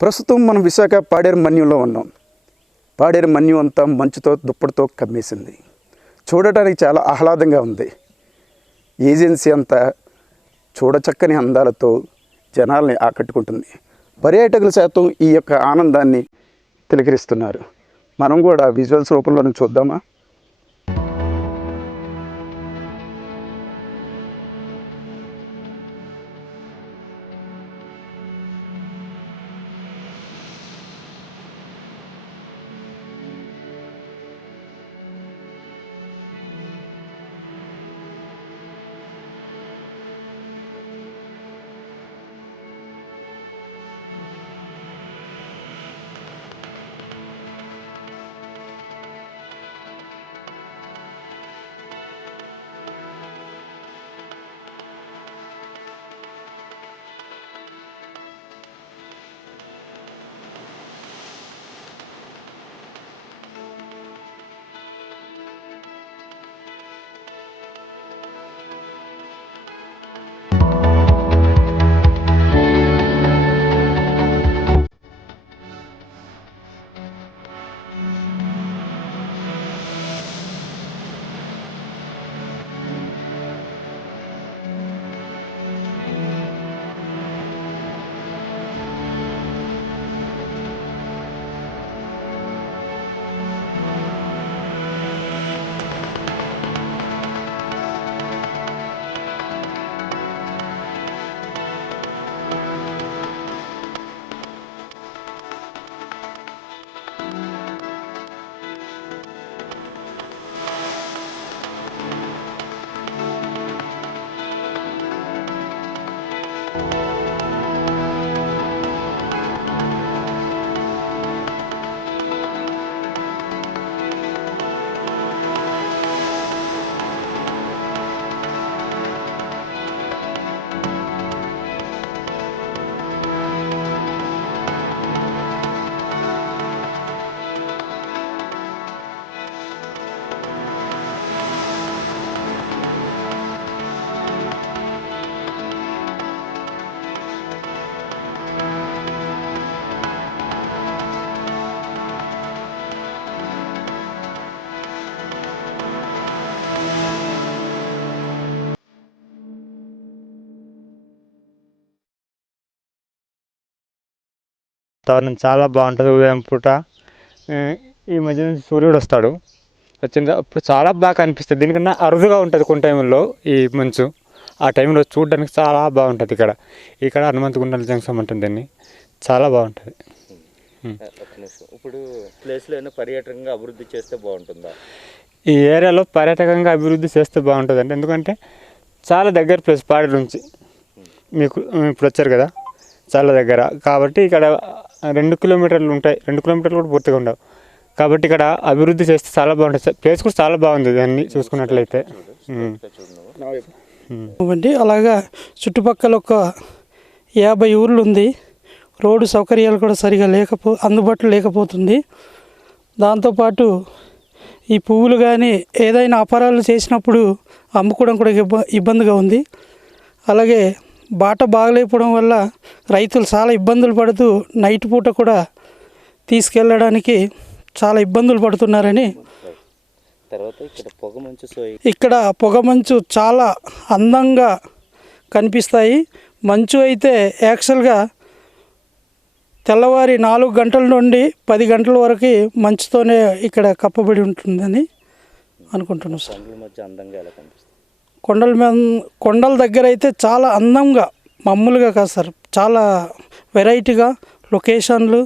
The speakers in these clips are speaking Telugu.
ప్రస్తుతం మనం విశాఖ పాడేరు మన్యంలో ఉన్నాం. పాడేరు మన్యం అంతా మంచుతో దుప్పటితో కమ్మేసింది. చూడటానికి చాలా ఆహ్లాదంగా ఉంది. ఏజెన్సీ అంతా చూడచక్కని అందాలతో జనాల్ని ఆకట్టుకుంటుంది. పర్యాటకుల శాతం ఈ యొక్క ఆనందాన్ని తిలకరిస్తున్నారు. మనం కూడా విజువల్స్ రూపంలోనే చూద్దామా? వాతావరణం చాలా బాగుంటుంది. ఉదయం పూట ఈ మధ్యన సూర్యుడు వస్తాడు. ఇప్పుడు చాలా బాగా అనిపిస్తుంది. దీనికన్నా అరుదుగా ఉంటుంది కొన్ని టైంలో ఈ మంచు. ఆ టైంలో చూడడానికి చాలా బాగుంటుంది. ఇక్కడ హనుమంతగుండాల జంక్షన్ ఉంటుంది. దీన్ని చాలా బాగుంటుంది. ఇప్పుడు ప్లేస్లో ఏమైనా పర్యాటకంగా అభివృద్ధి చేస్తే బాగుంటుందా? ఈ ఏరియాలో పర్యాటకంగా అభివృద్ధి చేస్తే బాగుంటుంది అంటే, ఎందుకంటే చాలా దగ్గర ప్లేస్ పాడేరు నుంచి మీకు ఇప్పుడు వచ్చారు కదా, చాలా దగ్గర కాబట్టి ఇక్కడ 2 కిలోమీటర్లు ఉంటాయి. 2 కిలోమీటర్లు కూడా పూర్తిగా ఉండవు. కాబట్టి ఇక్కడ అభివృద్ధి చేస్తే చాలా బాగుంటుంది. ప్లేస్ కూడా చాలా బాగుంది దాన్ని చూసుకున్నట్లయితే. అలాగా చుట్టుపక్కల ఒక 50 ఊర్లు ఉంది. రోడ్డు సౌకర్యాలు కూడా సరిగా అందుబాటులో లేకపోతుంది. దాంతోపాటు ఈ పువ్వులు కానీ ఏదైనా అపరాలు చేసినప్పుడు అమ్ముకోవడం కూడా ఇబ్బందిగా ఉంది. అలాగే బాట బాగలేకపోవడం వల్ల రైతులు చాలా ఇబ్బందులు పడుతూ నైట్ పూట కూడా తీసుకెళ్ళడానికి చాలా ఇబ్బందులు పడుతున్నారని. ఇక్కడ పొగమంచు చాలా అందంగా కనిపిస్తాయి. మంచు అయితే యాక్చువల్గా తెల్లవారి 4 గంటల నుండి 10 గంటల వరకు మంచుతోనే ఇక్కడ కప్పబడి ఉంటుందని అనుకుంటున్నాం సార్. కొండల దగ్గర అయితే చాలా అందంగా, మామూలుగా కాదు సార్, చాలా వెరైటీగా లొకేషన్లు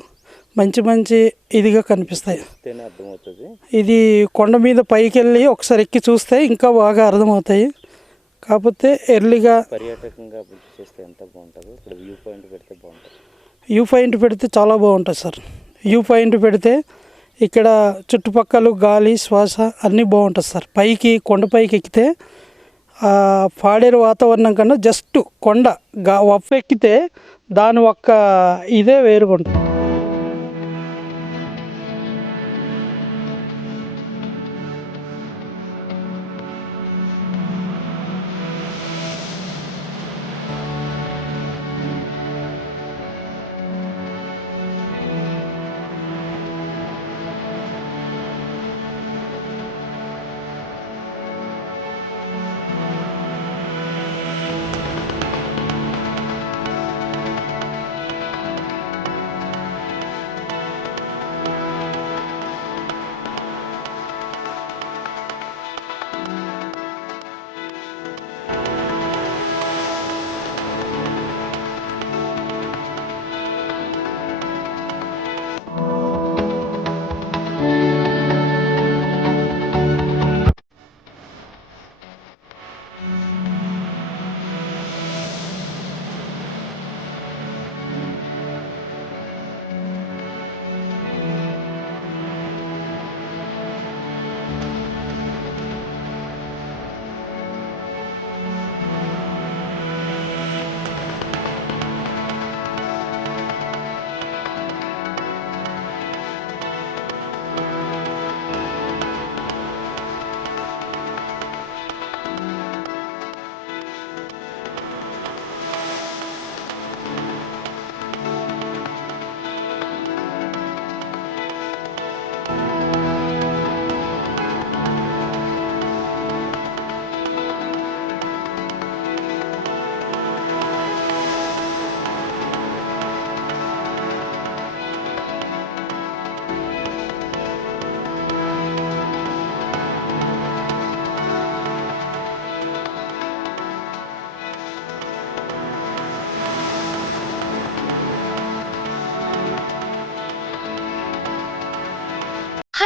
మంచి ఇదిగా కనిపిస్తాయి. ఇది కొండ మీద పైకి వెళ్ళి ఒకసారి ఎక్కి చూస్తే ఇంకా బాగా అర్థమవుతాయి. కాకపోతే ఎర్లీగా వ్యూ పాయింట్ పెడితే చాలా బాగుంటుంది సార్. వ్యూ పాయింట్ పెడితే ఇక్కడ చుట్టుపక్కల గాలి శ్వాస అన్నీ బాగుంటుంది సార్. కొండపైకి ఎక్కితే పాడేరు వాతావరణం కన్నా జస్ట్ కొండ ఎక్కితే దాని ఒక్క ఇదే వేరుగా ఉంటుంది.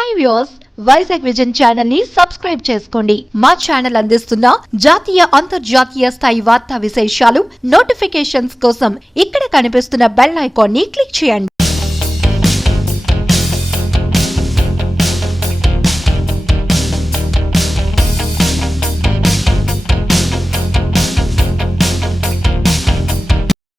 Hi viewers, Vizag vision channel ని సబ్స్క్రైబ్ చేసుకోండి. మా ఛానల్ అందిస్తున్న జాతీయ అంతర్జాతీయ స్థాయి వార్తా విశేషాలు నోటిఫికేషన్స్ కోసం ఇక్కడ కనిపిస్తున్న బెల్ ఐకాన్ ని క్లిక్ చేయండి.